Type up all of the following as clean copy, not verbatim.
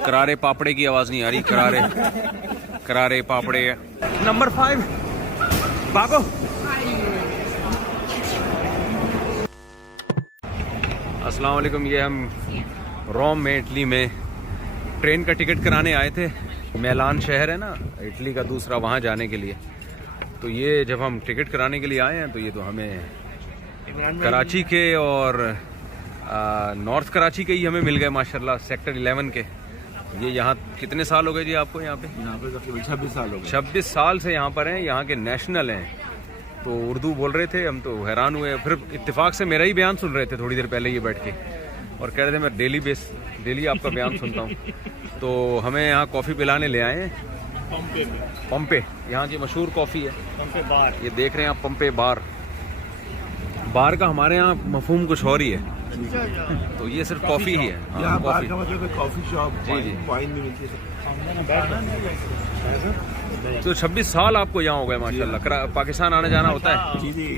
करारे पापड़े की आवाज नहीं आ रही। करारे पापड़े। नंबर 5 भागो। अस्सलाम वालेकुम। ये हम रोम में, इटली में ट्रेन का टिकट कराने आए थे। मिलान शहर है ना इटली का दूसरा, वहाँ जाने के लिए। तो ये जब हम टिकट कराने के लिए आए हैं तो ये तो हमें कराची के और नॉर्थ कराची के ही हमें मिल गए माशाल्लाह, सेक्टर 11 के। ये यहाँ कितने साल हो गए जी आपको यहाँ पे? यहाँ पे तकरीबन 26 साल हो गए। 26 साल से यहाँ पर हैं, यहाँ के नेशनल हैं। तो उर्दू बोल रहे थे, हम तो हैरान हुए। फिर इत्तेफाक से मेरा ही बयान सुन रहे थे थोड़ी देर पहले ये बैठ के, और कह रहे थे मैं डेली आपका बयान सुनता हूँ। तो हमें यहाँ कॉफ़ी पिलाने ले आए हैं पंपे। यहाँ की मशहूर कॉफ़ी है पंपे बार। ये देख रहे हैं आप, पंपे बार। बार का हमारे यहाँ मफहूम कुछ और ही है। तो ये सिर्फ कॉफ़ी ही है। यहाँ बार का मतलब कॉफ़ी शॉप, जी। वाइन भी मिलती है। तो 26 साल आपको यहाँ हो गए माशाल्लाह। पाकिस्तान आने जाना होता है?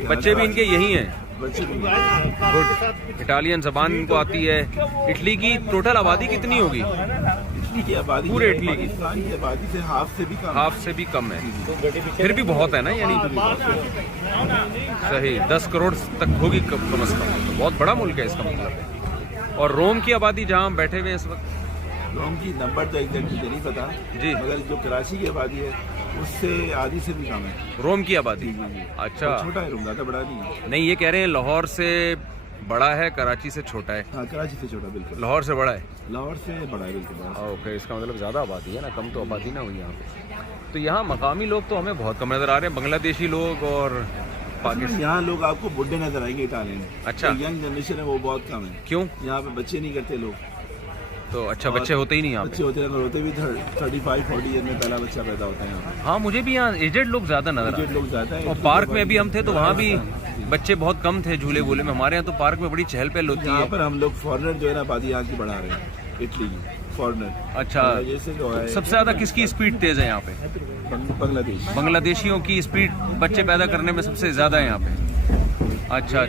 बच्चे भी इनके यही हैं? गुड। इटालियन जबान इनको आती है। इटली की टोटल आबादी कितनी होगी? इटली की आबादी, पूरे इटली की आबादी से हाफ से भी कम है। फिर भी बहुत है ना, यानी सही 10 करोड़ तक होगी कम से कम। तो बहुत बड़ा मुल्क है इसका मतलब। और रोम की आबादी जहाँ हम बैठे हुए इस वक्त, रोम की नंबर तो एग्जैक्ट मुझे नहीं पता जी, मगर जो कराची की आबादी है उससे आधी से भी कम है रोम की आबादी। अच्छा, छोटा है रोम, ज़्यादा बड़ा नहीं है। नहीं, ये कह रहे हैं लाहौर से बड़ा है, कराची से छोटा है। हाँ, कराची से छोटा, बिल्कुल। लाहौर से बड़ा है? लाहौर से बड़ा है, बिल्कुल। ओके, इसका मतलब ज़्यादा आबादी है ना, कम तो आबादी ना हुई यहाँ पे। तो यहाँ मकामी लोग तो हमें बहुत कम नज़र आ रहे हैं, बांग्लादेशी लोग और पाकिस्तान। यहाँ लोग आपको बुढ़े नजर आएंगे इटालियन। अच्छा। यंग जनरेशन है वो बहुत कम है। क्यों? यहाँ पे बच्चे नहीं करते लोग। तो अच्छा, बच्चे होते ही नहीं यहाँ पे? बच्चे होते भी 35-40 ईयर में पहला बच्चा पैदा होता है यहाँ। हाँ, मुझे भी यहाँ एजेड लोग ज्यादा नजर आते हैं। लोग ज्यादा है। और पार्क में भी हम थे तो वहाँ भी बच्चे बहुत कम थे झूले वूले में। हमारे यहाँ तो पार्क में बड़ी चहल पहल होती है। यहाँ पर हम लोग फॉरनर जो है ना, आबादी यहाँ की बढ़ा रहे हैं, इटली की फॉरनर। अच्छा, जैसे जो है सबसे ज्यादा किसकी स्पीड तेज है यहाँ पे? बांग्लादेशियों की स्पीड बच्चे पैदा करने में सबसे ज्यादा है यहाँ पे। अच्छा।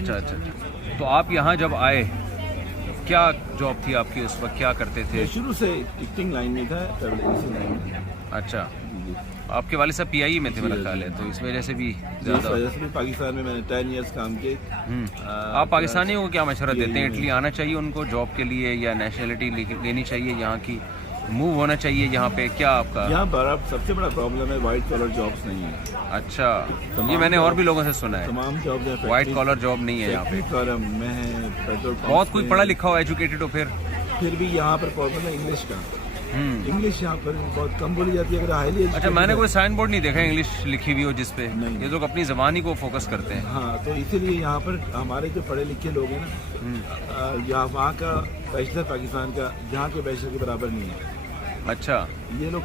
तो आप यहाँ जब आए, क्या जॉब थी आपकी उस वक्त, क्या करते थे? शुरू से टिकटिंग लाइन में था, ट्रैवल एजेंसी लाइन में। अच्छा, आपके वाले साहब PI में थे मेरा ख्याल है, तो इस वजह से भी ज्यादा। पाकिस्तान में मैंने 10 इयर्स काम किए। आप पाकिस्तानियों को क्या मशवरा देते हैं? इटली आना चाहिए उनको जॉब के लिए, या नेशनलिटी लेनी चाहिए यहाँ की, मूव होना चाहिए यहाँ पे? क्या आपका यहाँ बड़ा सबसे बड़ा प्रॉब्लम है, वाइट कॉलर जॉब्स नहीं है। अच्छा, ये मैंने और भी लोगों से सुना है, तमाम जॉब वाइट कॉलर जॉब नहीं है यहाँ पे। पेट्रोल बहुत कोई पढ़ा लिखा हो, एजुकेटेड हो, फिर भी यहाँ पर प्रॉब्लम है इंग्लिश का। इंग्लिश यहाँ पर बहुत कम बोली जाती है। अगर हाईली, अच्छा, मैंने कोई साइन बोर्ड नहीं देखा इंग्लिश लिखी हुई हो जिसपे। ये लोग अपनी जबान ही को फोकस करते हैं। हाँ, तो इसीलिए यहाँ पर हमारे जो पढ़े लिखे लोग हैं ना, यहाँ वहाँ का बैचलर पाकिस्तान का यहाँ के बैचलर के बराबर नहीं है। अच्छा, ये लोग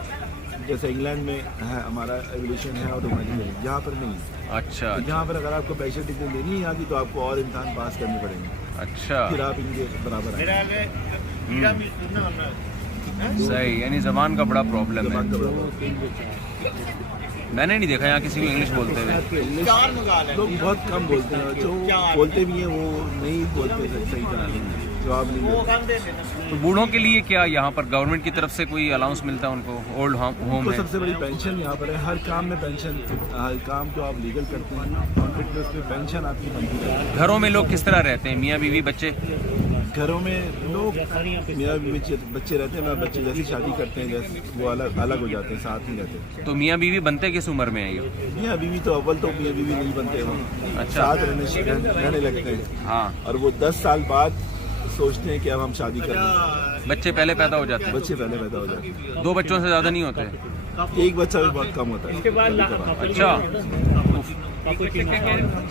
जैसे इंग्लैंड में है हमारा एवोल्यूशन है ऑटोमेटिकली, यहाँ पर नहीं। अच्छा, तो यहाँ पर अगर आपको बैचलर डिग्री लेनी है यहाँ की, तो आपको और इम्तहान पास करने पड़ेंगे। अच्छा, फिर आप इनके बराबर आएंगे। सही, यानी जबान का बड़ा प्रॉब्लम है। मैंने नहीं देखा यहाँ किसी को इंग्लिश बोलते हुए। लोग बहुत कम बोलते हैं, जो बोलते भी हैं वो नहीं बोलते सही तरह से, जवाब नहीं देते। तो बूढ़ों के लिए क्या यहाँ पर गवर्नमेंट की तरफ से कोई अलाउंस मिलता है उनको? ओल्ड होम है, सबसे बड़ी पेंशन यहाँ पर है, हर काम में पेंशन। हर काम जो आप लीगल करते हैं कॉन्ट्रैक्ट बेस पे पेंशन आपकी बनती है। घरों में लोग किस तरह रहते हैं, मियाँ बीवी बच्चे? घरों में लोग मियाँ बीवी बच्चे रहते हैं, बच्चे जैसी शादी करते हैं जैसे वो अलग हो जाते हैं, साथ ही रहते हैं। तो मियाँ बीवी बनते किस उम्र में है ये? मियाँ बीवी तो अव्वल तो मियाँ बीवी नहीं बनते हैं, अच्छा, साथ रहने लगते हैं। हाँ, और वो 10 साल बाद सोचते हैं कि अब हम शादी कर लें। बच्चे पहले पैदा हो जाते हैं? बच्चे पहले पैदा हो जाते हैं। 2 बच्चों से ज्यादा नहीं होते? एक बच्चा भी बहुत कम होता है। अच्छा,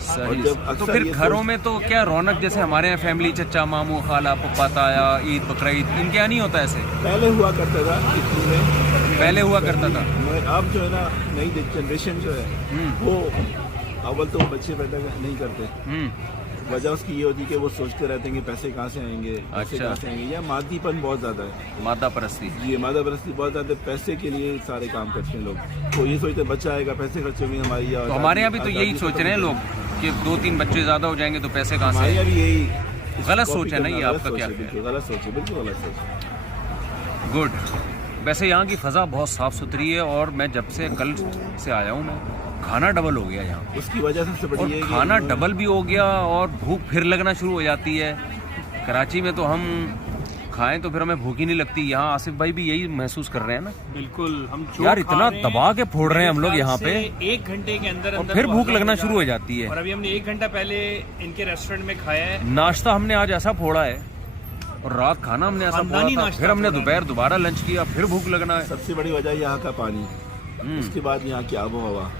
सही। तो फिर घरों में तो क्या रौनक, जैसे हमारे यहाँ फैमिली, चचा मामू खाला पप्पा ताया, ईद बकरीद, इनके यहाँ नहीं होता ऐसे? पहले हुआ करता था इटली में, पहले हुआ करता था। अब जो है ना, नई जनरेशन जो है वो अव्वल तो बच्चे पैदा नहीं करते। वजह उसकी ये होती है कि वो सोचते रहते हैं कि पैसे कहाँ से आएंगे, पैसे कहाँ से आएंगे। या मादीपन बहुत ज़्यादा है, मादा परस्ती। जी, मादा परस्ती बहुत ज़्यादा, पैसे के लिए सारे काम करते हैं लोग। तो ये सोचते बच्चा आएगा, पैसे खर्च होंगे हमारी। तो हमारे यहाँ भी तो यही सोच रहे हैं लोग कि 2-3 बच्चे ज़्यादा हो जाएंगे तो पैसे कहाँ से? हमारे यहाँ भी यही गलत कॉपी सोच है ना करना ये गलत आपका? सोच क्या है, बिल्कुल गलत सोच है, बिल्कुल गलत सोच है। गुड। वैसे यहाँ की फ़ज़ा बहुत साफ़ सुथरी है और मैं जब से कल से आया हूँ मैं, खाना डबल हो गया यहाँ। उसकी वजह सबसे बड़ी और ये है कि खाना इन्होंने- डबल भी हो गया और भूख फिर लगना शुरू हो जाती है। कराची में तो हम खाएं तो फिर हमें भूख ही नहीं लगती। यहाँ आसिफ भाई भी यही महसूस कर रहे हैं ना? बिल्कुल। हम जो यार खा इतना रहे हैं, दबा के फोड़ रहे हैं हम लोग मेरे यहाँ ख्याल पे, से 1 घंटे के अंदर और अंदर फिर वो भूख हजम लगना हो शुरू हो जा जाती है। और अभी हमने 1 घंटा पहले इनके रेस्टोरेंट में खाया है। नाश्ता हमने आज ऐसा फोड़ा है और रात खाना हमने ऐसा फोड़ा खानदानी था, नाश्ता फिर हमने फोड़ा है। दोपहर दोबारा लंच किया, फिर भूख लगना है। सबसे बड़ी वजह यहाँ का पानी, उसके बाद यहाँ की आबो हवा।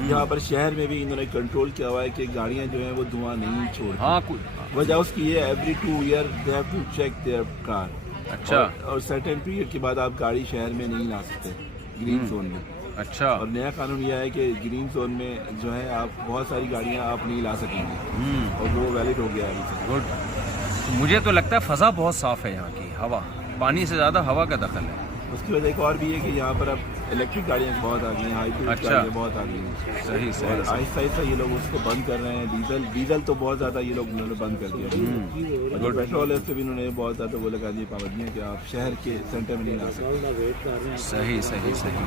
यहाँ पर शहर में भी इन्होंने कंट्रोल किया हुआ है कि गाड़ियाँ जो हैं वो धुआं नहीं छोड़ती। हाँ वजह उसकी ये every 2 year they have to check their car. अच्छा। और सर्टेन पीरियड के बाद आप गाड़ी शहर में नहीं ला सकते ग्रीन जोन में। अच्छा। और नया कानून यह है कि ग्रीन जोन में जो है आप बहुत सारी गाड़ियाँ आप नहीं ला सकेंगे और वो वैलिड हो गया है अभी से। गुड। मुझे तो लगता है फ़ज़ा बहुत साफ़ है यहाँ की। हवा, पानी से ज़्यादा हवा का दखल है। उसकी वजह एक और भी है कि यहाँ पर अब इलेक्ट्रिक गाड़ियाँ बहुत आ गई हैं, हाइब्रिड अच्छा। गाड़ियाँ बहुत आ गई हैं। सही और सही। आहिस्ता आहिस्ता ये लोग उसको बंद कर रहे हैं। डीजल तो बहुत ज़्यादा ये लोग इन्होंने बंद कर दिया। और जो पेट्रोल है उस पर भी इन्होंने बहुत ज़्यादा वो लगा दी पाबंदियाँ कि आप शहर के सेंटर में नहीं ला सकते। सही सही सही।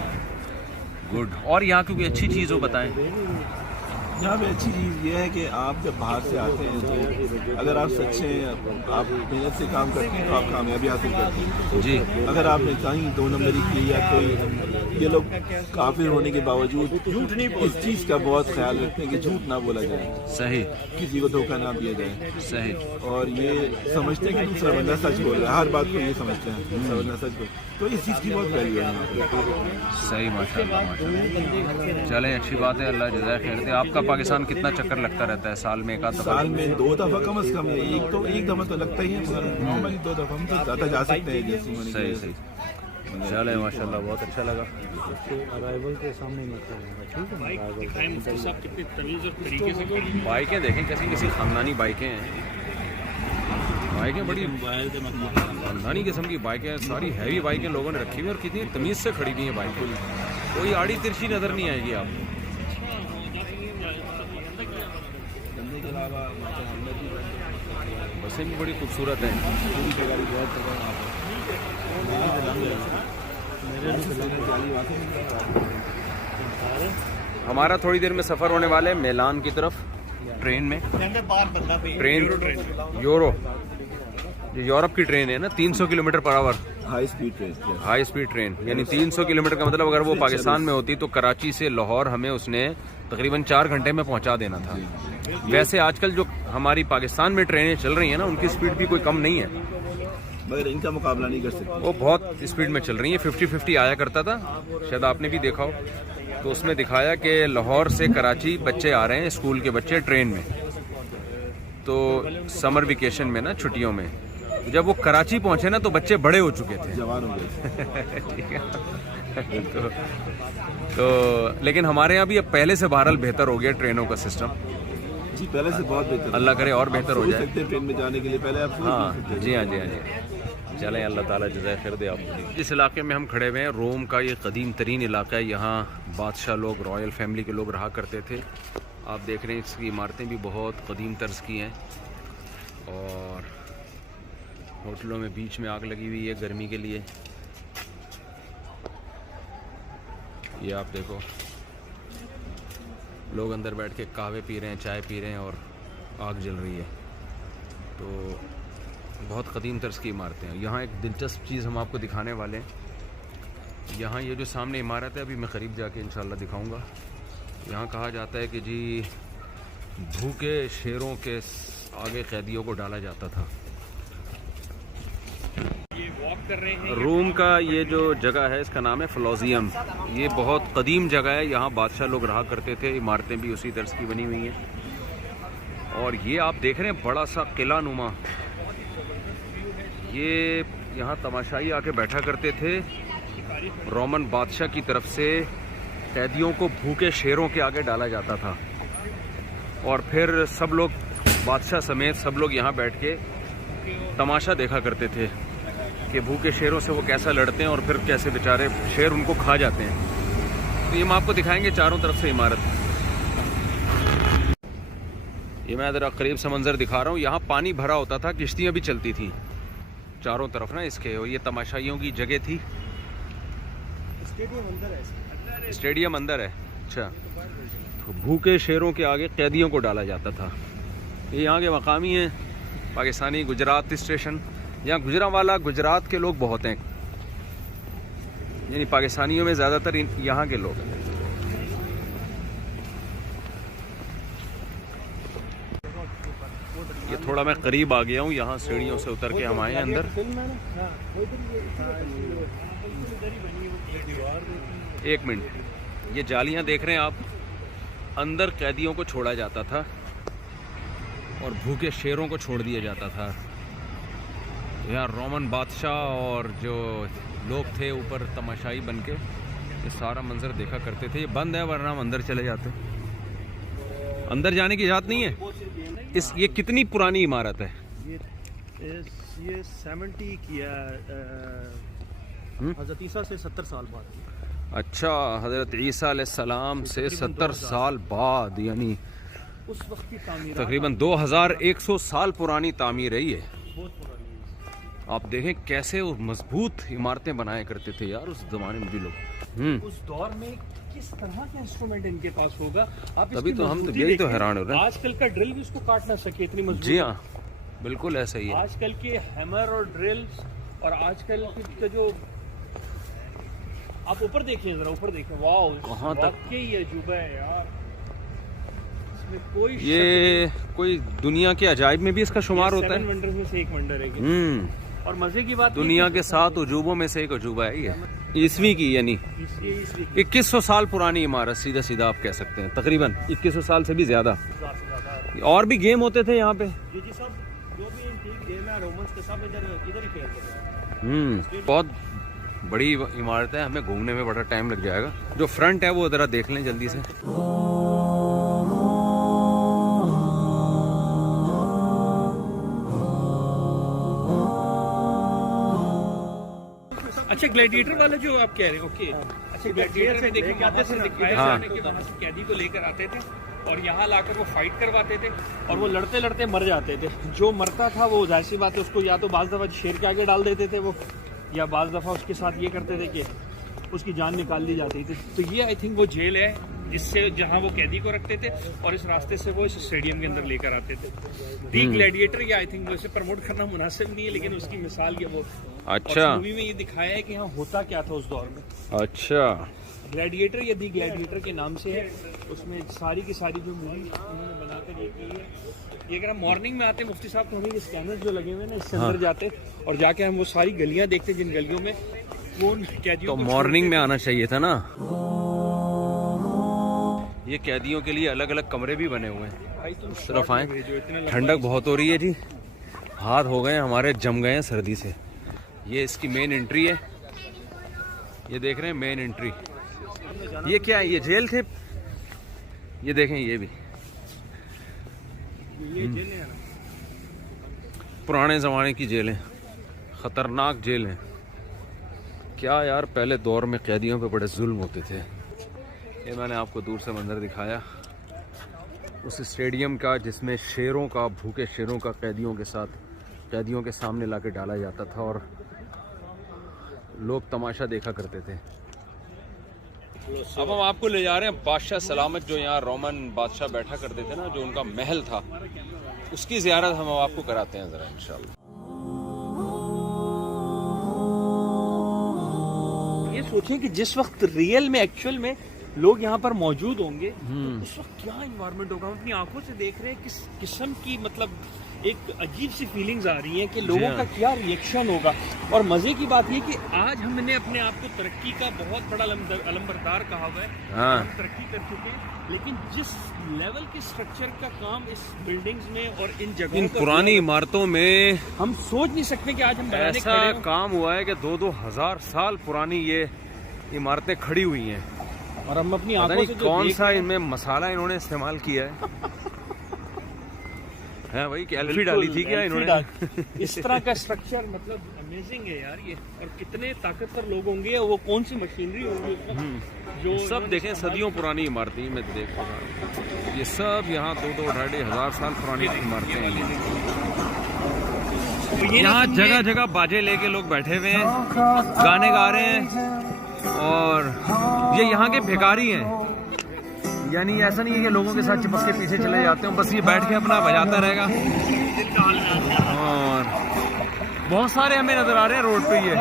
गुड। और यहाँ की कोई अच्छी चीज़ हो बताएं? यहाँ पे अच्छी चीज़ ये है कि आप जब बाहर से आते हैं तो अगर आप सच्चे हैं, आप मेहनत से काम करते हैं तो आप कामयाबी हासिल करते हैं। जी। अगर आपने कहीं 2 नंबरी की या कोई, ये लोग काफिर होने के बावजूद झूठ नहीं, इस चीज़ का बहुत ख्याल रखते हैं कि झूठ ना बोला जाए, सही किसी को धोखा ना दिया जाए। सही। और ये समझते हैं कि दूसरा बंदा सच बोल रहा है, हर बात को ये समझते हैं दूसरा बंदा सच बोल, तो इस चीज़ की बहुत वैल्यू है यहाँ पे। सही। माशाल्लाह माशाल्लाह। चलें, अच्छी बात है, अल्लाह जज़ाय खैर दे। आपका पाकिस्तान कितना चक्कर लगता रहता है साल में? एक आध दफ़ा? साल में 2 दफ़ा कम से कम है। एक दफ़ा तो लगता ही है, मगर नॉर्मली 2 दफ़ा हम तो ज़्यादा जा सकते हैं जैसे मैंने सही किया। सही। चलें, माशाल्लाह बहुत अच्छा लगा। अराइवल के सामने मत करेंगे, ठीक है? दिखाएं मुफ्ती साहब कितनी तमीज़ और तरीके से खड़ी हैं। बाइकें देखें कैसी किसी खानदानी बाइकें हैं। बाइकें बड़ी खानदानी किस्म की बाइकें हैं, सारी हैवी बाइकें लोगों ने रखी हुई हैं और कितनी तमीज़ से खड़ी हुई हैं बाइकें। कोई आड़ी तिरछी नज़र नहीं आएगी आपको। बसें भी बड़ी खूबसूरत हैं। हमारा थोड़ी देर में सफ़र होने वाला है मेलान की तरफ ट्रेन में। ट्रेन यूरो, ये यूरोप की ट्रेन है ना, 300 kilometre per hour high speed train. High speed train. यानी 300 किलोमीटर का मतलब अगर वो पाकिस्तान में होती तो कराची से लाहौर हमें उसने तकरीबन 4 घंटे में पहुंचा देना था। वैसे आजकल जो हमारी पाकिस्तान में ट्रेनें चल रही हैं ना, उनकी स्पीड भी कोई कम नहीं है, मगर इनका मुकाबला नहीं कर सकते। वो बहुत स्पीड में चल रही है। 50-50 आया करता था, शायद आपने भी देखा हो, तो उसमें दिखाया कि लाहौर से कराची बच्चे आ रहे हैं, स्कूल के बच्चे ट्रेन में। तो समर वेकेशन में ना, छुट्टियों में जब वो कराची पहुंचे ना तो बच्चे बड़े हो चुके थे, जवान हो गए। ठीक है। तो लेकिन हमारे यहाँ भी अब पहले से बहरहाल बेहतर हो गया ट्रेनों का सिस्टम। जी पहले से बहुत बेहतर। अल्लाह करे और बेहतर हो सोच जाए। सकते हैं ट्रेन में जाने के लिए, पहले आप सोच नहीं हाँ सकते। जी, हाँ जी, हाँ जी। चलें, अल्लाह ताला जज़ाय खैर दे आपको। जिस इलाके में हम खड़े हुए हैं, रोम का ये कदीम तरीन इलाका है। यहाँ बादशाह लोग, रॉयल फैमिली के लोग रहा करते थे। आप देख रहे हैं इसकी इमारतें भी बहुत कदीम तर्ज की हैं और होटलों में बीच में आग लगी हुई है गर्मी के लिए। ये आप देखो, लोग अंदर बैठ के कहवे पी रहे हैं, चाय पी रहे हैं और आग जल रही है। तो बहुत कदीम तर्ज की इमारतें हैं। यहाँ एक दिलचस्प चीज़ हम आपको दिखाने वाले हैं। यहाँ ये जो सामने इमारत है, अभी मैं करीब जाके इंशाल्लाह दिखाऊंगा। यहाँ कहा जाता है कि जी भूखे शेरों के आगे कैदियों को डाला जाता था। ये वॉक कर रहे हैं। रोम का ये जो जगह है इसका नाम है फ्लोजियम। ये बहुत कदीम जगह है, यहाँ बादशाह लोग रहा करते थे। इमारतें भी उसी तरह की बनी हुई हैं। और ये आप देख रहे हैं बड़ा सा किला नुमा, ये यहाँ तमाशाई आके बैठा करते थे। रोमन बादशाह की तरफ से कैदियों को भूखे शेरों के आगे डाला जाता था और फिर सब लोग, बादशाह समेत सब लोग यहाँ बैठ के तमाशा देखा करते थे कि भूखे शेरों से वो कैसा लड़ते हैं और फिर कैसे बेचारे शेर उनको खा जाते हैं। तो ये हम आपको दिखाएंगे चारों तरफ से इमारत। ये मैं ज़रा करीब से मंजर दिखा रहा हूँ। यहाँ पानी भरा होता था, किश्तियाँ भी चलती थी चारों तरफ ना इसके, और ये तमाशाइयों की जगह थी। स्टेडियम अंदर है। स्टेडियम अंदर है। अच्छा, तो भूखे शेरों के आगे कैदियों को डाला जाता था। ये यहाँ के मकामी हैं, पाकिस्तानी गुजरात स्टेशन। यहाँ गुजरांवाला गुजरात के लोग बहुत हैं, यानी पाकिस्तानियों में ज़्यादातर यहाँ के लोग हैं। ये थोड़ा मैं करीब आ गया हूँ, यहाँ सीढ़ियों से उतर के हम आए हैं अंदर। एक मिनट, ये जालियाँ देख रहे हैं आप, अंदर कैदियों को छोड़ा जाता था और भूखे शेरों को छोड़ दिया जाता था। यहाँ रोमन बादशाह और जो लोग थे ऊपर तमाशाई बन के ये सारा मंजर देखा करते थे। ये बंद है, वरना हम अंदर चले जाते। अंदर जाने की इजाज़त नहीं है। ये कितनी पुरानी इमारत है? ये 70 किया हज़रत ईसा से 70 साल बाद। अच्छा, हज़रत ईसा अलैहिस्सलाम से 70 साल बाद, यानी उस वक्त की तामीर तकरीबन 2100 साल पुरानी तामीर है ये। बहुत पुरानी है। आप देखें कैसे वो मजबूत इमारतें बनाया करते थे यार उस जमाने में भी लोग। उस दौर में किस तरह का इंस्ट्रूमेंट इनके पास होगा, आप तभी इसकी तो हम मजबूती यही तो देखें। हैरान हो रहे हैं। आजकल का ड्रिल भी उसको काट ना सके, इतनी मजबूत। जी हाँ, बिल्कुल ऐसा ही है। आजकल के हैमर और ड्रिल्स और आजकल के जो, आप ऊपर देखिए, जरा ऊपर देखिए, वाह, वहाँ तक ये अजूबा है यार। इसमें कोई ये कोई दुनिया के अजायब में भी इसका शुमार होता है। 7 वंडर्स में से एक वंडर है। और मजे की बात, दुनिया के 7 अजूबों में से एक अजूबा है ये। ईस्वी की, यानी 2100 साल पुरानी इमारत, सीधा सीधा आप कह सकते हैं। तकरीबन 2100 साल से भी ज्यादा। और भी गेम होते थे यहाँ पे। जी सब जो भी एंटीक गेम है रोमन्स के, सब इधर ही खेलते थे। बहुत बड़ी इमारत है, हमें घूमने में बड़ा टाइम लग जाएगा। जो फ्रंट है वो जरा देख लें जल्दी से। अच्छा, ग्लैडिएटर वाला जो आप कह रहे हैं, ओके। अच्छा, ग्लैडिएटर में देखिए वहाँ से दिखाया जाने के वहाँ से कैदी को लेकर आते थे और यहाँ लाकर वो फाइट करवाते थे और वो लड़ते लड़ते मर जाते थे। जो मरता था वो जाहिर सी बात है उसको या तो बाज़ दफ़ा शेर के आगे डाल देते थे वो, या बाज़ दफ़ा उसके साथ ये करते थे कि उसकी जान निकाल दी जाती थी। तो ये आई थिंक वो जेल है जिससे, जहाँ वो कैदी को रखते थे और इस रास्ते से वो इस स्टेडियम के अंदर लेकर आते थे। दी ग्लैडिएटर, या आई थिंक वैसे प्रमोट करना मुनासिब नहीं है, लेकिन उसकी मिसाल ये वो। अच्छा, मूवी में ये दिखाया है कि यहाँ होता क्या था उस दौर में। अच्छा, ग्लैडिएटर या दी ग्लैडिएटर के नाम से है। उसमें सारी की सारी जो मूवी उन्होंने बनाकर ये की है। ये अगर हम मॉर्निंग में आते हैं मुफ्ती साहब, तो हमें ये स्कैनर्स जो लगे हुए हैं ना, इससे अंदर जाते और जाके हम वो सारी गलियां देखते, जिन गलियों में वो कैदियों तो मॉर्निंग में आना चाहिए था ना। ये कैदियों के लिए अलग अलग कमरे भी बने हुए हैं। इस तरफ आए, ठंडक बहुत हो रही है जी, हाथ हो गए हमारे, जम गए हैं सर्दी से। ये इसकी मेन एंट्री है, ये देख रहे हैं मेन एंट्री। ये क्या है? ये जेल थे, ये देखें, ये भी पुराने ज़माने की जेल है, ख़तरनाक जेल है। क्या यार, पहले दौर में कैदियों पे बड़े जुल्म होते थे। ये मैंने आपको दूर से मंजर दिखाया उस स्टेडियम का जिसमें शेरों का, भूखे शेरों का कैदियों के साथ, कैदियों के सामने लाके डाला जाता था और लोग तमाशा देखा करते थे। अब हम आपको ले जा रहे हैं बादशाह सलामत, जो यहाँ रोमन बादशाह बैठा करते थे ना, जो उनका महल था, उसकी ज़ियारत हम आपको कराते हैं ज़रा इंशाल्लाह। ये सोचें कि जिस वक्त रियल में, एक्चुअल में लोग यहाँ पर मौजूद होंगे, तो उस वक्त क्या इन्वायरमेंट होगा। हम अपनी आंखों से देख रहे हैं किस किस्म की, मतलब एक अजीब सी फीलिंग्स आ रही हैं कि लोगों का क्या रिएक्शन होगा। और मजे की बात ये कि आज हमने अपने आप को तरक्की का बहुत बड़ा अलंबरदार कहा हुआ है। हम तरक्की कर चुके हैं, लेकिन जिस लेवल के स्ट्रक्चर का काम इस बिल्डिंग्स में और इन जगहों, इन पुरानी इमारतों में, हम सोच नहीं सकते कि आज हम ऐसा काम हुआ है कि 2-2 हज़ार साल पुरानी ये इमारतें खड़ी हुई हैं। और हम अपनी आंखों से कौन सा इनमें मसाला इन्होंने इस्तेमाल किया है भाई, कि एल्फी डाली थी क्या इन्होंने? इस तरह का स्ट्रक्चर मतलब अमेजिंग है यार ये। और कितने ताकतवर लोग होंगे, वो कौन सी मशीनरी होगी जो सब देखें सदियों पुरानी इमारतें मैं देख रहा हूँ। ये सब यहाँ 2-2-2.5 साल पुरानी इमारतें हैं। यहाँ जगह जगह बाजे लेके लोग बैठे हुए हैं, गाने गा रहे हैं। और ये यहाँ के भिखारी हैं, यानी ऐसा नहीं है कि लोगों के साथ चिपक के पीछे चले जाते हैं, बस ये बैठ के अपना बजाता रहेगा। और बहुत सारे हमें नजर आ रहे हैं रोड पे ये।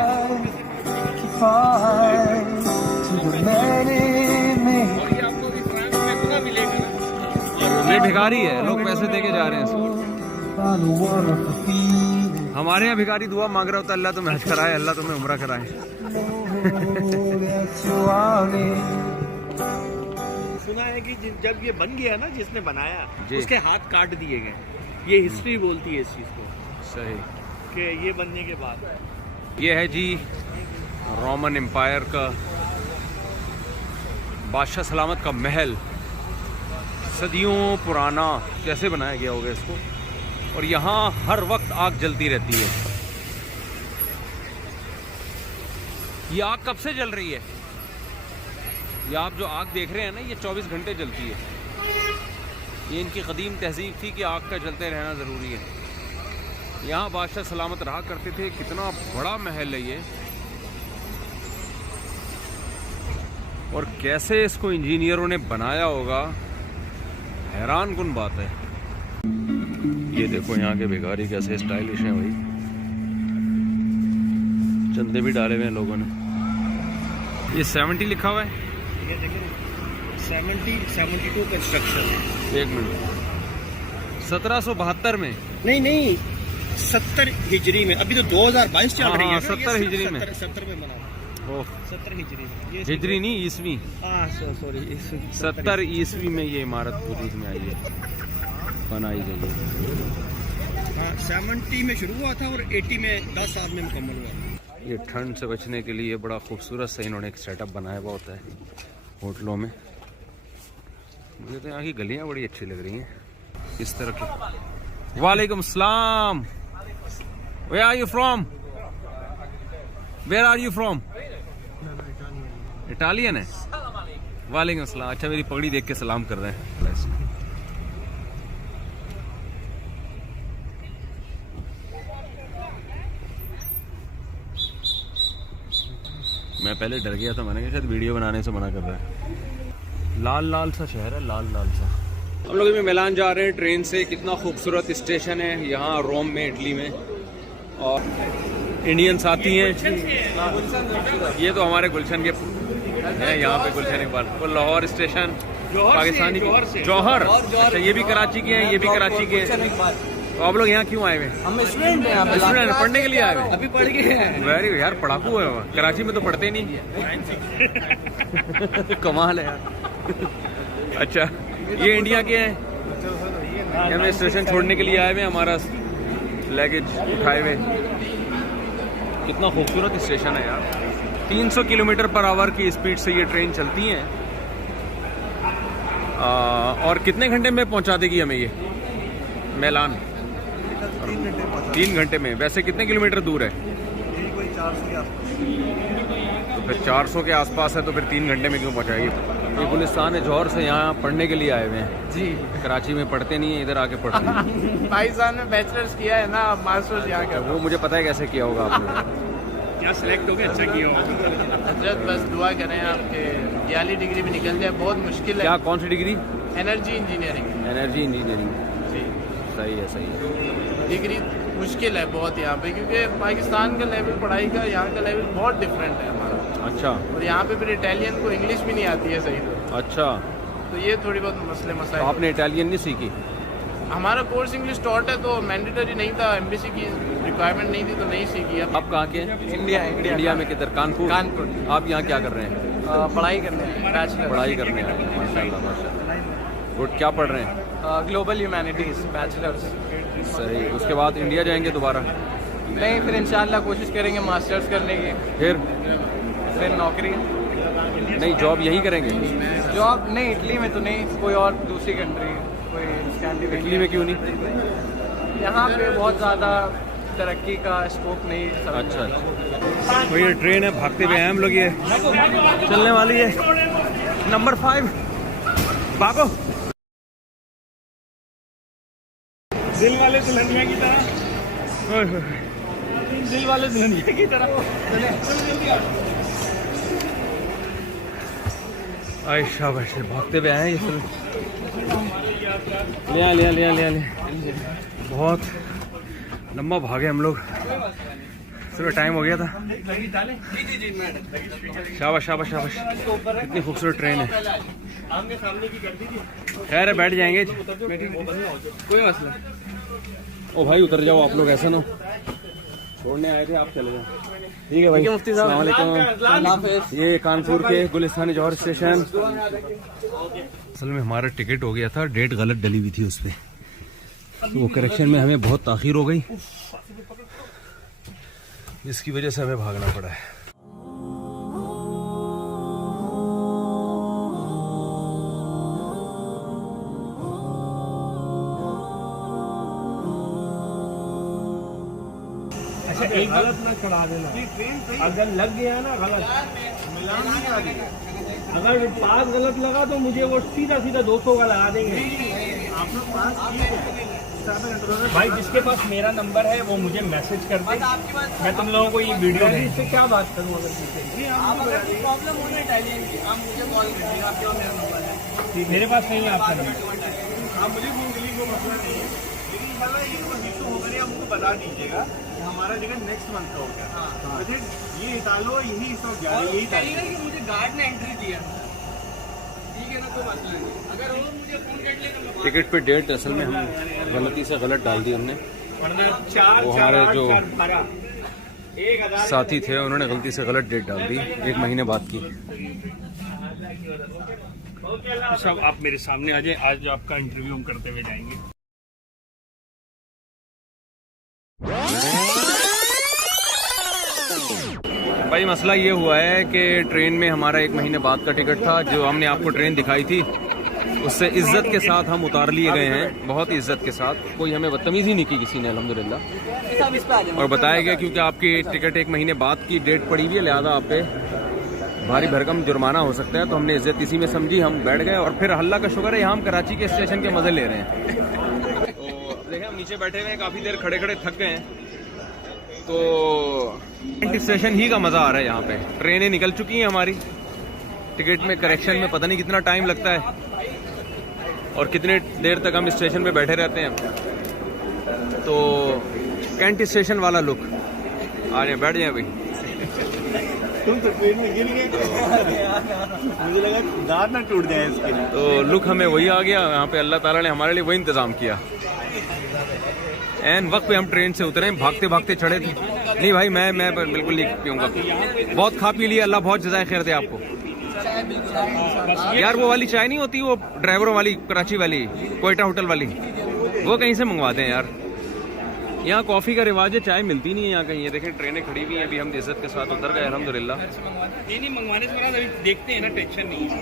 ये भिखारी है, लोग पैसे देके जा रहे हैं। हमारे यहाँ भिखारी दुआ मांग रहा होता है, अल्लाह तुम्हें हज कराए, अल्लाह तुम्हें उम्रा कराए। सुना है कि जब ये बन गया ना, जिसने बनाया जी। उसके हाथ काट दिए गए। ये हिस्ट्री बोलती है इस चीज को, सही कि ये बनने के बाद। ये है जी रोमन एम्पायर का बादशाह सलामत का महल, सदियों पुराना। कैसे बनाया गया होगा इसको? और यहाँ हर वक्त आग जलती रहती है। ये आग कब से जल रही है? ये आप जो आग देख रहे हैं ना, ये 24 घंटे जलती है। ये इनकी कदीम तहजीब थी कि आग का जलते रहना ज़रूरी है। यहाँ बादशाह सलामत रहा करते थे। कितना बड़ा महल है ये, और कैसे इसको इंजीनियरों ने बनाया होगा, हैरान कुन बात है। ये देखो यहाँ के भिखारी कैसे स्टाइलिश हैं भाई, चंदे भी डाले हुए हैं लोगों ने। ये 70 लिखा हुआ है। ये देखिए 72 कंस्ट्रक्शन है। एक मिनट, 1772 में? नहीं 70 हिजरी में। अभी तो 2022 चल रही है। 70 हिजरी में। 70 में बना। ओह, 70 हिजरी में। ये हिजरी नहीं, ईसवी। सॉरी 70 ईसवी में ये इमारत वजूद में आई है, बनाई गई है। 70 में शुरू हुआ था और 80 में 10 साल में मुकम्मल हुआ। ये ठंड से बचने के लिए बड़ा खूबसूरत से इन्होंने एक सेटअप बनाया हुआ होता है होटलों में। मुझे तो यहाँ की गलियाँ बड़ी अच्छी लग रही हैं इस तरह की। वालेकुम सलाम। Where are you from? Where are you from? Italian है। वालेकुम सलाम। अच्छा, मेरी पगड़ी देख के सलाम कर रहे हैं। मैं पहले डर गया था, मैंने कहा शायद वीडियो बनाने से मना कर रहा है। लाल लाल सा शहर है, लाल लाल सा। हम लोग अभी मिलान जा रहे हैं ट्रेन से। कितना खूबसूरत स्टेशन है यहाँ रोम में, इटली में। और इंडियन साथी हैं। ये तो हमारे गुलशन के हैं यहाँ पे, गुलशन इकबाल। वो लाहौर स्टेशन पाकिस्तानी, जौहर। अच्छा, ये भी कराची के हैं, ये भी कराची के हैं। तो आप लोग यहाँ क्यों आए हुए? हम स्टूडेंट हैं, स्टूडेंट पढ़ने के लिए आए हुए? अभी पढ़ गए हैं। वेरी यार, पढ़ाकू है। कराची में तो पढ़ते नहीं। कमाल है यार। अच्छा, ये इंडिया के हैं, हमें स्टेशन छोड़ने के लिए आए हुए, हमारा लगेज उठाए हुए। कितना खूबसूरत स्टेशन है यार। 300 किलोमीटर पर आवर की स्पीड से ये ट्रेन चलती है। और कितने घंटे में पहुंचा देगी हमें ये मिलान? 3 घंटे में। वैसे कितने किलोमीटर दूर है? कोई 400 के आसपास। तो फिर 400 के आसपास है, तो फिर 3 घंटे में क्यों पहुंचाएगी? ये गुलिस्तान है, जौहर से यहाँ पढ़ने के लिए आए हुए हैं जी। कराची में पढ़ते नहीं है, इधर आके पढ़ते हैं। पाकिस्तान में बैचलर्स किया है ना, मास्टर्स यहाँ कर। वो मुझे पता है कैसे किया होगा आपने। क्या सिलेक्ट हो गया? अच्छा किया होगा। हजरत बस दुआ करें आपके 42 डिग्री में निकल जाए। बहुत मुश्किल है। क्या, कौन सी degree? Energy engineering. Energy engineering. जी, सही है, सही है। डिग्री मुश्किल है बहुत यहाँ पे, क्योंकि पाकिस्तान का लेवल पढ़ाई का, यहाँ का लेवल बहुत डिफरेंट है हमारा। अच्छा। और यहाँ पे फिर इटालियन को इंग्लिश भी नहीं आती है सही तो। अच्छा, तो ये थोड़ी बहुत मसले तो मसाइल। आपने इटालियन नहीं सीखी? हमारा कोर्स इंग्लिश टॉट है, तो मैंडेटरी नहीं था, एमबीसी की रिक्वायरमेंट नहीं थी, तो नहीं सीखी। अब आप कहाँ के हैं? इंडिया में किधर? कानपुर। कानपुर। आप यहाँ क्या कर रहे हैं? पढ़ाई करने हैं, बैचलर। पढ़ाई करने आए हैं। माशाल्लाह, माशाल्लाह। गुड। क्या पढ़ रहे हैं? Global humanities bachelors. सही। उसके बाद इंडिया जाएंगे दोबारा? नहीं, फिर इंशाल्लाह कोशिश करेंगे मास्टर्स करने की। फिर नौकरी। नहीं, जॉब यहीं करेंगे? जॉब नहीं, इटली में तो नहीं, कोई और दूसरी कंट्री, कोई स्कैंडिनेवियन। इटली में क्यों नहीं? यहाँ पे बहुत ज़्यादा तरक्की का स्कोप नहीं। अच्छा तो ये ट्रेन है, भागते हुए हैं हम लोग, ये चलने वाली है नंबर 5। भागो। दिल वाले दुल्हनिया की तरह, दिल वाले दुल्हनिया की तरह। आए शाबाश, भागते हुए आए ये सब। लिया बहुत लंबा भागे हम लोग, सुबह टाइम हो गया था। शाबाश शाबाश शाबाश, कितनी खूबसूरत ट्रेन है। खैर है, बैठ जाएंगे, कोई मसला। ओ भाई उतर जाओ आप लोग, ऐसा ना छोड़ने आए थे आप, चले जाओ। ठीक है भाई, मुफ्ती साहब, अस्सलाम वालेकुम। ये कानपुर के गुलिस्तानी जौहर स्टेशन। असल में हमारा टिकट हो गया था, डेट गलत डली हुई थी उस पर, तो वो करेक्शन में हमें बहुत ताखीर हो गई, जिसकी वजह से हमें भागना पड़ा है। अच्छा एक गलत ना चढ़ा देना, अगर लग गया ना गलत, अगर पास गलत लगा तो मुझे वो सीधा 200 का लगा देंगे। भाई जिसके पास मेरा नंबर है वो मुझे मैसेज कर दे, मैं तुम लोगों को ये वीडियो भेज। इससे क्या बात करूँ, अगर प्रॉब्लम होने इटालियन की आप मुझे कॉल कीजिएगा, आपके पास मेरा नंबर है। मेरे पास नहीं है आपका नंबर। आप मुझे फोन के लिए कोई मसला नहीं है, लेकिन इंशाल्लाह ये जो इशू हो गया हमको बता दीजिएगा कि हमारा टिकट नेक्स्ट मंथ का हो गया। फिर ये इटालो यही इस वक्त जा रही है, यही तारीख कि मुझे गार्ड ने एंट्री दिया, ठीक है ना, कोई मसला नहीं। अगर वो मुझे फोन कर लेगा, टिकट पे डेट असल में हम गलती से गलत डाल दी हमने। वो हमारे जो साथी थे उन्होंने गलती से गलत डेट डाल दी, 1 महीने बाद की। सब आप मेरे सामने आ जाए, आज आपका इंटरव्यू हम करते हुए जाएंगे। भाई मसला ये हुआ है कि ट्रेन में हमारा 1 महीने बाद का टिकट था, जो हमने आपको ट्रेन दिखाई थी उससे इज्जत के साथ हम उतार लिए गए हैं, बहुत ही इज्जत के साथ। कोई हमें बदतमीजी नहीं की किसी ने अल्हम्दुलिल्लाह, और बताया गया क्योंकि आपकी टिकट 1 महीने बाद की डेट पड़ी हुई है, लिहाजा आप पे भारी भरकम जुर्माना हो सकता है। तो हमने इज्जत इसी में समझी, हम बैठ गए। और फिर अल्लाह का शुक्र है यहाँ हम कराची के स्टेशन के मजे ले रहे हैं। तो देखें हम नीचे बैठे हुए हैं, काफ़ी देर खड़े खड़े थक गए हैं, तो स्टेशन ही का मज़ा आ रहा है यहाँ पे। ट्रेनें निकल चुकी हैं हमारी, टिकट में करेक्शन में पता नहीं कितना टाइम लगता है और कितने देर तक हम स्टेशन पे बैठे रहते हैं। तो कैंट स्टेशन वाला लुक, आ जाए बैठ जाए भाई। तुम तो ट्रेन में गिर गए, मुझे लगा दांत ना टूट जाए इसके। तो लुक हमें वही आ गया यहाँ पे, अल्लाह ताला ने हमारे लिए वही इंतज़ाम किया। एन वक्त पे हम ट्रेन से उतरे, भागते भागते चढ़े थे। नहीं भाई मैं बिल्कुल नहीं पीऊँगा, बहुत खा पी लिया, अल्लाह बहुत जज़ाए खैर दे आपको। यार वो वाली चाय नहीं होती, वो ड्राइवरों वाली, कराची वाली, कोयटा होटल वाली, वो कहीं से मंगवा दें यार। यहाँ कॉफ़ी का रिवाज है, चाय मिलती नहीं है यहाँ कहीं। ये देखें ट्रेनें खड़ी हुई हैं, अभी हम इज्जत के साथ उतर गए अल्हम्दुलिल्लाह। नहीं मंगवाने से अभी देखते हैं ना, टेंशन नहीं है।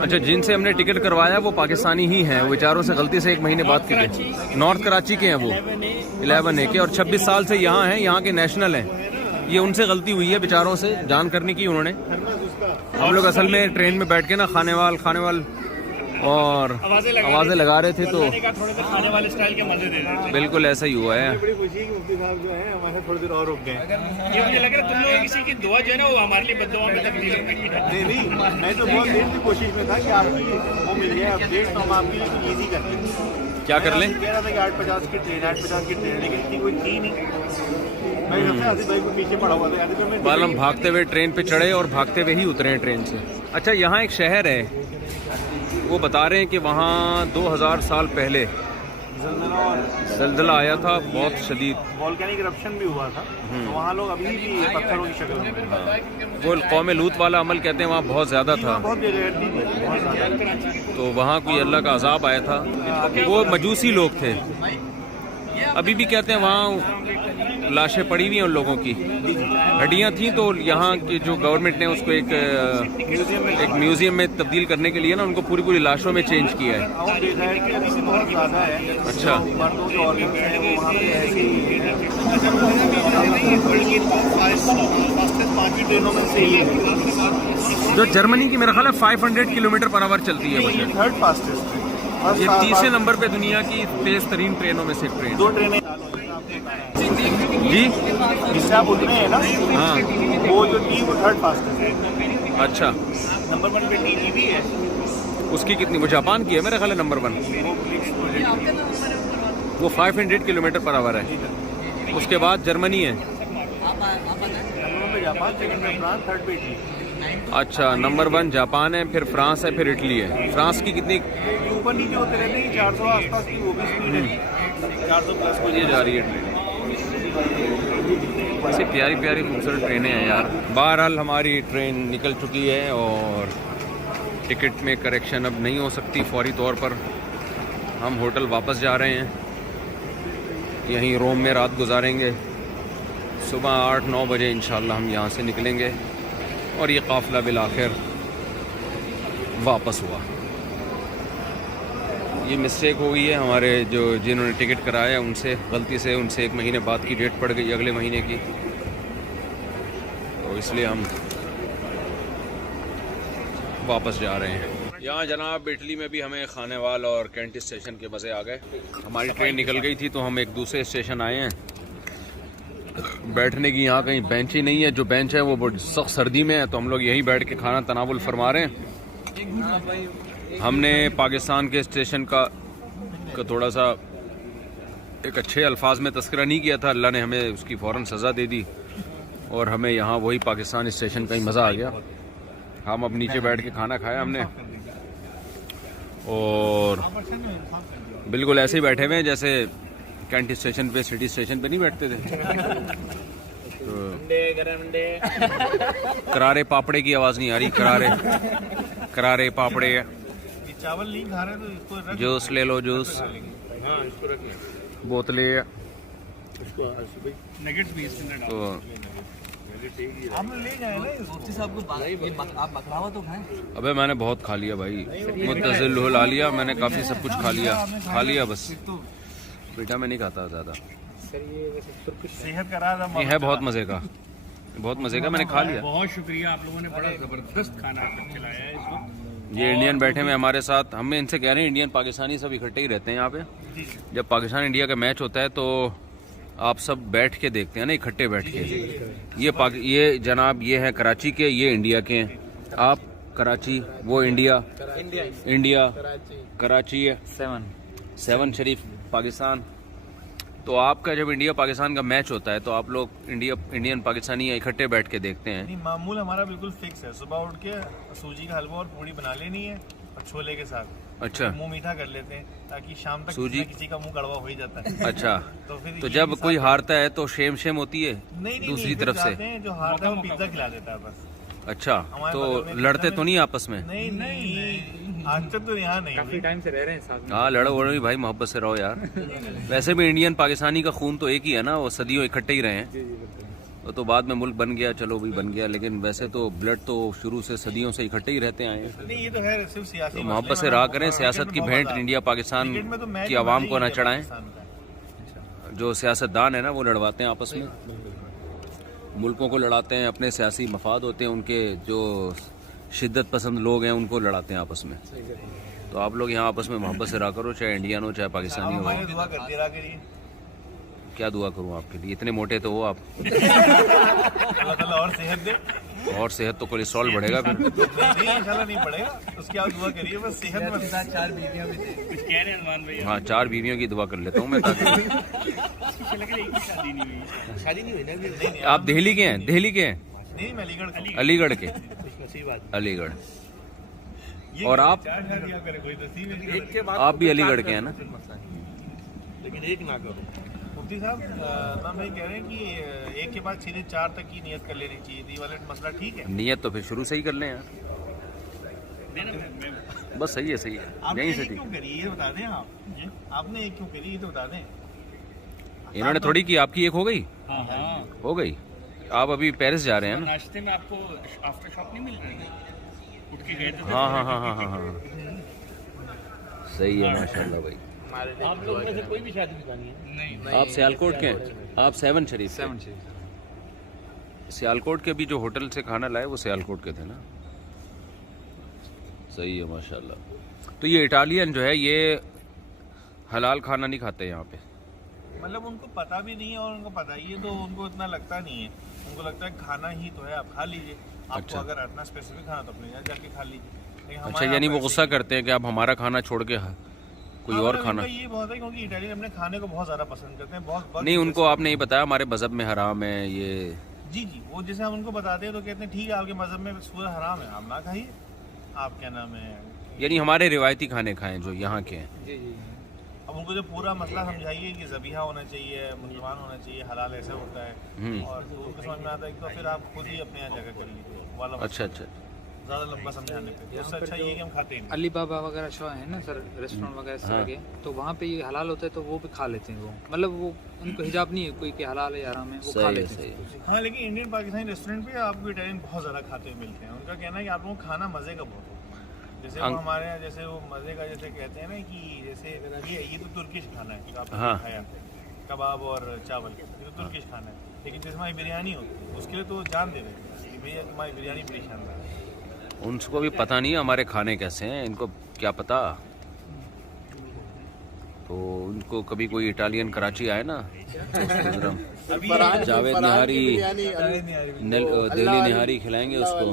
अच्छा, जिनसे हमने टिकट करवाया वो पाकिस्तानी ही हैं, वो बेचारों से गलती से 1 महीने बाद के थे, नॉर्थ कराची के हैं वो, 11A के, और 26 साल से यहाँ हैं, यहाँ के नेशनल हैं। ये उनसे गलती हुई है बेचारों से, जान करने की उन्होंने। हम लोग असल में ट्रेन में बैठ के ना खाने वाल और आवाज़ें लगा रहे थे, तो खाने वाले स्टाइल के मजे दे रहे थे। बिल्कुल ऐसा ही हुआ है। बड़ी खुशी कि मुफ्ती साहब जो है हमारे थोड़ी देर और रुक गए। ये मुझे लग रहा है तुम लोग किसी की दुआ जो है ना वो हमारे लिए बद्दुआ में तब्दील हो गई। नहीं, मैं तो बहुत देर की कोशिश में था कि आपकी वो मिल जाए अपडेट, तो हम आपके लिए कुछ ईजी कर लें। क्या कर लें? कह रहा था कि 8:50 की ट्रेन, 8:50 की ट्रेन, लेकिन इतनी कोई थी नहीं। मैं सबसे आसिफ भाई को पीछे पड़ा हुआ था, बाल हम भागते हुए ट्रेन पे चढ़े और भागते हुए ही उतरे ट्रेन से। अच्छा, यहाँ एक शहर है, वो बता रहे हैं कि वहाँ 2000 साल पहले ज़ल्ज़ला आया था, बहुत शदीद वोल्केनिक इरप्शन भी हुआ था। तो वहाँ लोग अभी भी पत्थरों की शक्ल में, वो कौम लूत वाला अमल कहते हैं, वहाँ बहुत ज़्यादा था। बहुत बेगैरती थी, बहुत ज़्यादा। तो वहाँ कोई अल्लाह का अजाब आया था, वो मजूसी लोग थे। अभी भी कहते हैं वहाँ लाशें पड़ी हुई हैं उन लोगों की, हड्डियां थी, तो यहाँ की जो गवर्नमेंट ने उसको एक म्यूजियम में तब्दील करने के लिए ना उनको पूरी पूरी लाशों में चेंज किया है। और देखा है कि अभी भी बहुत ज़्यादा है। अच्छा। मर्दों के ऑर्गन्स हैं वो वहाँ पे ऐसे ही 5 ट्रेनों में से ही है। जो जर्मनी की मेरा ख्याल है 500 किलोमीटर पर आवर चलती है मुझे। थर्ड फास्टेस्ट है। ये तीसरे नंबर पे दुनिया की तेज तरीन ट्रेनों में से एक ट्रेन। 2 ट्रेनें जी जिससे आप उतरे हैं ना, हाँ, वो जो थी वो थर्ड फास्टेस्ट है। अच्छा। नंबर 1 पे TGV है। उसकी कितनी, वो जापान की है मेरा ख्याल है नंबर 1, वो 500 किलोमीटर पर आवर है। उसके बाद जर्मनी है। नंबर पे जापान, सेकंड पे फ्रांस, थर्ड पे इटली। अच्छा, नंबर 1 जापान है, फिर फ्रांस है, फिर इटली है। फ्रांस की कितनी ऊपर नीचे होते रहते हैं, 400 आसपास की वो भी स्पीड है। 400 प्लस को ये जा रही है ट्रेन। ऐसी प्यारी प्यारी खूबसूरत ट्रेनें हैं यार। बहरहाल हमारी ट्रेन निकल चुकी है और टिकट में करेक्शन अब नहीं हो सकती फौरी तौर पर। हम होटल वापस जा रहे हैं, यहीं रोम में रात गुजारेंगे। सुबह 8-9 बजे इंशाल्लाह हम यहाँ से निकलेंगे और ये काफ़िला बिल आखिर वापस हुआ। ये मिस्टेक हो गई है हमारे जो जिन्होंने टिकट कराया उनसे, गलती से उनसे 1 महीने बाद की डेट पड़ गई, अगले महीने की, तो इसलिए हम वापस जा रहे हैं। यहाँ जनाब इटली में भी हमें खानेवाल और कैंट स्टेशन के मज़े आ गए। हमारी ट्रेन निकल गई थी तो हम एक दूसरे स्टेशन आए हैं। बैठने की यहाँ कहीं बेंच ही नहीं है, जो बेंच है वो बहुत सख्त सर्दी में है, तो हम लोग यहीं बैठ के खाना तनावुल फरमा रहे हैं। हमने पाकिस्तान के स्टेशन का थोड़ा सा एक अच्छे अल्फाज में तस्करा नहीं किया था, अल्लाह ने हमें उसकी फ़ौरन सज़ा दे दी और हमें यहाँ वही पाकिस्तान स्टेशन का ही मज़ा आ गया। हम अब नीचे बैठ के खाना खाया हमने और बिल्कुल ऐसे ही बैठे हुए हैं जैसे कैंट स्टेशन पे, सिटी स्टेशन पे नहीं बैठते थे। तो करारे पापड़े की आवाज़ नहीं आ रही, करारे पापड़े। चावल नहीं खा रहे तो इसको रख, जूस ले लो, जूस, बोतलें। नगेट्स भी इसके अंदर तो हम ले जाए ना आप बकरावा तो खाएं। अबे मैंने बहुत खा लिया भाई, मुत्तज़िल हो ला लिया मैंने, काफ़ी सब कुछ खा लिया बस। बेटा मैं नहीं खाता ज़्यादा। सेहत का राज हम ये है बहुत मज़े का, मैंने खा लिया। बहुत शुक्रिया, आप लोगों ने बड़ा जबरदस्त खाना खिलाया है इस वक्त। ये इंडियन बैठे हुए हमारे साथ, हमें इनसे कह रहे हैं इंडियन पाकिस्तानी सब इकट्ठे ही रहते हैं यहाँ पे। जब पाकिस्तान इंडिया का मैच होता है तो आप सब बैठ के देखते हैं ना, इकट्ठे बैठ के। ये जनाब ये है कराची के, ये इंडिया के हैं। आप कराची, वो इंडिया कराची है, 7 शरीफ पाकिस्तान। तो आपका जब इंडिया पाकिस्तान का मैच होता है तो आप लोग इंडियन पाकिस्तानी इकट्ठे बैठ के देखते हैं। नहीं, मामूल हमारा बिल्कुल फिक्स है, सुबह उठ के सूजी का हलवा और पूड़ी बना लेनी है और छोले के साथ। अच्छा, मुंह मीठा कर लेते हैं ताकि शाम तक सूजी किसी का मुंह कड़वा हो ही जाता है। अच्छा। तो फिर तो ये जब भी कोई साथ- हारता है तो शेम होती है नहीं दूसरी फिर तरफ से। जाते हैं, जो हारता है वो पिज्जा खिला देता है बस। अच्छा, हमारे तो बगल में लड़ते पिज्जा तो नहीं आपस में? नहीं आज तक तो यहाँ नहीं हुई। टाइम से रह रहे हैं साथ में। हाँ, लड़ो वड़ो भी भाई, मोहब्बत से रहो यार। वैसे भी इंडियन पाकिस्तानी का खून तो एक ही है ना, वो सदियों इकट्ठे ही रहे हैं। वो तो बाद में मुल्क बन गया, चलो भी बन गया, लेकिन वैसे तो ब्लड तो शुरू से सदियों से इकट्ठे ही रहते आए हैं। नहीं, ये तो है सिर्फ सियासी तो मसले मोहब्बत से में रहा हम- करें, क्रिकेट सियासत में की बहुत भेंट ज्यादा- इंडिया पाकिस्तान क्रिकेट में तो मैच की आवाम को ना नहीं चढ़ाएं। पाकिस्तान का। जो सियासतदान है ना वो लड़वाते हैं आपस में, मुल्कों को लड़ाते हैं, अपने सियासी मफाद होते हैं उनके, जो शिद्दत पसंद लोग हैं उनको लड़ाते हैं आपस में। तो आप लोग यहाँ आपस में मोहब्बत से रहा करो, चाहे इंडियन हो चाहे पाकिस्तानी हो। हमारी दुआ करते रहा करिए, क्या दुआ करूँ आपके लिए, इतने मोटे तो हो आप। अल्लाह ताला और सेहत दे। और सेहत तो कोलेस्ट्रॉल बढ़ेगा फिर। नहीं इंशाल्लाह नहीं पड़ेगा, उसकी आप दुआ करिए बस, सेहत में। 4 बीवियां भी थी। कुछ कह रहे हैं अनुमान भाई? हाँ, 4 बीवियों की दुआ कर लेता हूँ मैं, ताकि लग रहा है एक भी शादी नहीं हुई। शादी नहीं हुई ना अभी? नहीं आप दिल्ली के हैं? नहीं मैं अलीगढ़ का हूँ। अलीगढ़ के? नसीब आदमी। अलीगढ़। ये और आप? चार शादियां करे कोई नसीब है। एक के बाद आप भी अलीगढ़ के हैं ना? लेकिन एक ना करो। मुफ्ती साहब हम ये कह रहे हैं कि एक के बाद सीधे 4 तक की नियत कर लेनी चाहिए, ये वाला मसला ठीक है? नियत तो फिर शुरू से ही कर लें यार, बस सही है आपने यहीं से एक ठीक। क्यों करी ये बता दें आप, आपने एक क्यों करी ये तो बता दें। इन्होंने थोड़ी की, आपकी एक हो गई? हाँ हाँ, हो गई। आप अभी पेरिस जा रहे हैं ना? नाश्ते में आपको आफ्टर शॉप नहीं मिल रही है? उठ के गए थे। हाँ हाँ हाँ हाँ हाँ हाँ, सही है माशाल्लाह भाई। आप लोग में से कोई भी शादी निकाली है? नहीं। आप सियालकोट के हैं? आप सेवन शरीफ के? सियालकोट के भी जो होटल से खाना लाए वो सियालकोट के थे ना? सही है माशाल्लाह। तो ये इटालियन जो है ये हलाल खाना नहीं खाते यहाँ पे? मतलब उनको पता भी नहीं है, और उनको पता ही है तो उनको इतना लगता नहीं है। उनको लगता है खाना ही तो है, आप खा लीजिए। आपको अच्छा। अगर इतना स्पेसिफिक खाना तो अपने यहाँ जाके खा लीजिए। लेकिन अच्छा, हमारे यानी यहाँ वो पे गुस्सा ऐसे करते हैं कि आप हमारा खाना छोड़ के कोई हाँ, और मतलब खाना? इनका ये बहुत है क्योंकि इटालियन अपने खाने को बहुत ज़्यादा पसंद करते हैं। बहुत नहीं, उनको आपने ये बताया हमारे मजहब में हराम है ये? जी जी, वो जैसे हम उनको बताते हैं तो कहते हैं ठीक है आपके मजहब में सूअर हराम है, आप ना खाइए। आप क्या नाम है, यानी हमारे रिवायती खाने खाएं जो यहाँ के हैं। अब उनको जो पूरा मसला समझाइए कि ज़बीहा होना चाहिए, मुसलमान होना चाहिए, हलाल ऐसे होता है, और तो उनको समझ में आता है तो फिर आप खुद ही अपने यहाँ जगह कर लीजिए वाला। अच्छा अच्छा। ज़्यादा लंबा समझाने पे उससे अच्छा ये है कि हम खाते हैं। अली बाबा वगैरह शो है ना सर, रेस्टोरेंट वगैरह इस तरह के, तो वहाँ पे ये हलाल होता है तो वो भी खा लेते हैं वो। मतलब वो उनको हिजाब नहीं है कोई कि हलाल है या हराम है, वो खा सही है, लेते सही हैं। है। हाँ, लेकिन इंडियन पाकिस्तानी रेस्टोरेंट पे आपको इटालियन बहुत ज़्यादा खाते हुए मिलते हैं। उनका कहना है कि आप लोगों को खाना मज़े का बहुत होता है। जैसे वो हमारे यहाँ जैसे वो मज़े का जैसे कहते हैं ना कि जैसे ये तो तुर्किश खाना है जो आपने हाँ। खाया, कबाब और चावल, ये तो तुर्किश खाना है। लेकिन जैसे हमारी बिरयानी होती है उसके लिए तो जान दे रहे हैं कि भैया तुम्हारी बिरयानी बड़ी शानदार है। उनको भी पता नहीं है हमारे खाने कैसे हैं, इनको क्या पता। तो उनको कभी कोई इटालियन कराची आए ना, जावेद निहारी, दिल्ली निहारी खिलाएंगे उसको,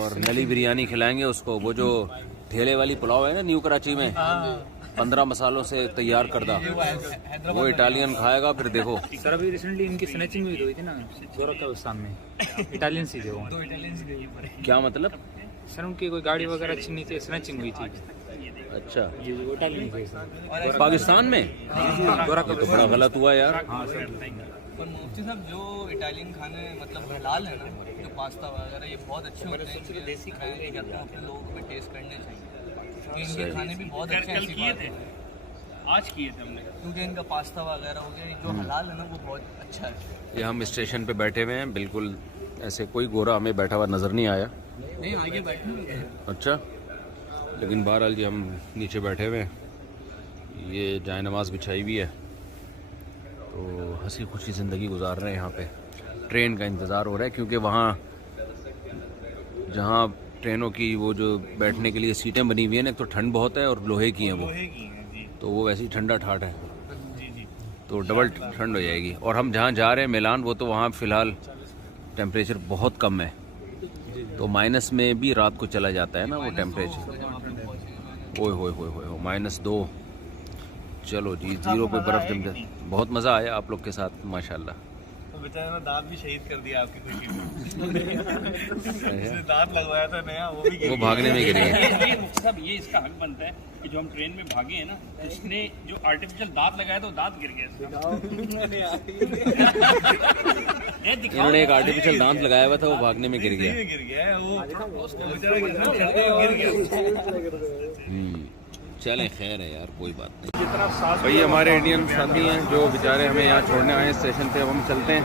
और नली बिरयानी खिलाएंगे उसको। वो जो ठेले वाली पुलाव है ना न्यू कराची में, 15 मसालों से तैयार करदा, वो इटालियन खाएगा फिर देखो। सर अभी रिसेंटली इनकी स्नैचिंग हुई हुई थी ना गोरखपुर में, इटालियन सी थे वो। क्या मतलब? सर उनकी कोई गाड़ी वगैरह छीनी थी, स्नैचिंग हुई थी। अच्छा, जी वो इटालियन थे। पाकिस्तान में? ये तो बड़ा गलत हुआ यार। पर मुफ्ती साहब जो इटालियन खाने मतलब हलाल है ना, जो पास्ता वगैरह ये बहुत अच्छे होते हैं, इनके देसी खाने कहते हैं अपने लोगों को भी टेस्ट करने चाहिए क्योंकि इनके खाने भी बहुत अच्छे हैं। कल किए थे, आज किए थे हमने, क्योंकि इनका पास्ता वगैरह हो गया जो हलाल है ना वो बहुत अच्छा है। ये हम स्टेशन पे बैठे हुए हैं, बिल्कुल ऐसे कोई गोरा हमें बैठा हुआ नज़र नहीं आया। नहीं आगे बैठे अच्छा, लेकिन बहरहाल जी हम नीचे बैठे हुए हैं, ये जाए नमाज बिछाई हुई है, तो हंसी खुशी ज़िंदगी गुजार रहे हैं यहाँ पे। ट्रेन का इंतज़ार हो रहा है क्योंकि वहाँ जहाँ ट्रेनों की वो जो बैठने के लिए सीटें बनी हुई हैं ना, एक तो ठंड बहुत है और लोहे की हैं वो, तो वो वैसे ही ठंडा ठाट है, तो डबल ठंड हो जाएगी। और हम जहाँ जा रहे हैं मिलान, वो तो वहाँ फ़िलहाल टेम्परेचर बहुत कम है, तो माइनस में भी रात को चला जाता है ना वो टेम्परेचर। ओए होए होए होए, -2। चलो जी, 0 पे बर्फ़ जमते। बहुत मज़ा आया आप लोग के साथ माशाल्लाह। तो बेचारे ने दांत भी शहीद कर दिया आपकी खुशी में। जिसने दांत लगवाया था नया वो भी गिर वो गया। भागने में गिर गए। ये मुफ्ती साहब ये इसका हक बनता है कि जो हम ट्रेन में भागे हैं ना, उसने जो आर्टिफिशियल दांत लगाया तो दांत गिर गया। ये दिखाओ इन्होंने एक आर्टिफिशियल दांत लगाया हुआ था, वो भागने में गिर गया। गिर गया है वो बेचारा गिर गया। चलें, खैर है यार, कोई बात नहीं। भाई हमारे इंडियन साथी हैं जो बेचारे हमें यहाँ छोड़ने आए स्टेशन पे, अब हम चलते हैं।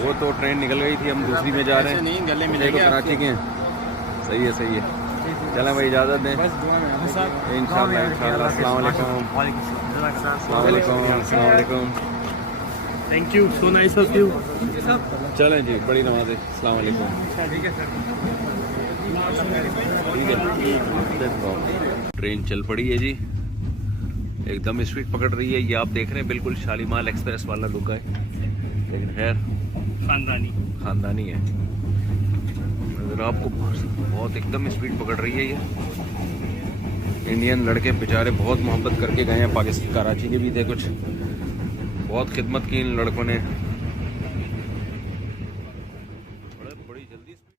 वो तो ट्रेन निकल गई थी, हम दूसरी में जा रहे हैं। गले में तो कराची के हैं। सही है, सही है। चलें भाई, इजाज़त दें इंशाल्लाह। अस्सलाम वालेकुम। Thank you, so nice of you. चलें जी, बड़ी नमाज़ है। अस्सलाम वालेकुम। ठीक है सर। ट्रेन चल पड़ी है जी, एकदम स्पीड पकड़ रही है। ये आप देख रहे हैं बिल्कुल शालीमार एक्सप्रेस वाला लुक है, लेकिन खैर खानदानी है। अगर आपको बहुत एकदम स्पीड पकड़ रही है ये। इंडियन लड़के बेचारे बहुत मोहब्बत करके गए हैं, पाकिस्तान कराची के भी थे कुछ, बहुत खिदमत की इन लड़कों ने।